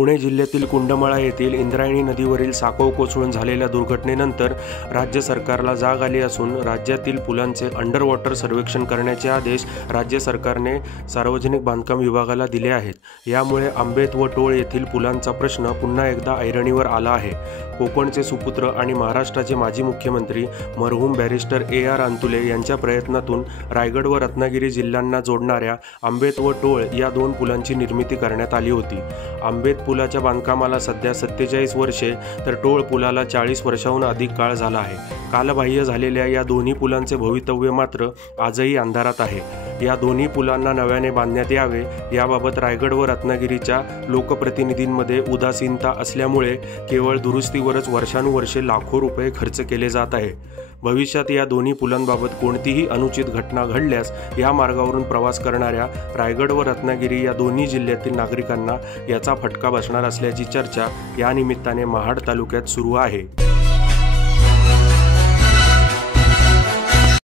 पुणे जिल्ह्यातील कुंडमाळा येथील इंद्रायणी नदीवरील साकोव कोसळून झालेल्या दुर्घटनेनंतर राज्य सरकारला जाग आली असून राज्यातील पुलांचे अंडर वॉटर सर्वेक्षण करण्याचे आदेश राज्य सरकारने सार्वजनिक बांधकाम विभागाला दिले आहेत। यामुळे आंबेत व टोळ येथील पुलांचा प्रश्न पुन्हा एकदा ऐरणीवर आला आहे। कोकणचे सुपुत्र आणि महाराष्ट्राचे माजी मुख्यमंत्री मरहूम बॅरिस्टर AR अंतुले यांच्या प्रयत्नातून रायगड व रत्नागिरी जिल्ह्यांना जोडणाऱ्या आंबेत व टोळ या दोन पुलांची निर्मिती करण्यात आली होती। आंबेत पुलाच्या बांधकामाला सध्या 47 वर्षे तर टोळ पुलाला 40 वर्षांहून अधिक काळ झाला आहे। कालबाह्य झालेल्या या दोन्ही पुलांचे भवितव्य मात्र आजही अंधारात आहे। या दोन्ही पुलांना नव्याने बांधण्यात यावे याबाबत रायगड व रत्नागिरीच्या लोकप्रतिनिधींमध्ये उदासीनता असल्यामुळे केवळ दुरुस्तीवरच वर्षानुवर्षे लाखो रुपये खर्च केले जात आहे। भविष्यात या दोन्ही पुलांबाबत कोणतीही अनुचित घटना घडल्यास या मार्गावरून प्रवास करणाऱ्या रायगड व रत्नागिरी या दोन्ही जिल्ह्यातील नागरिकांना याचा फटका बसणार असल्याची चर्चा या निमित्ताने महाड तालुक्यात सुरू आहे।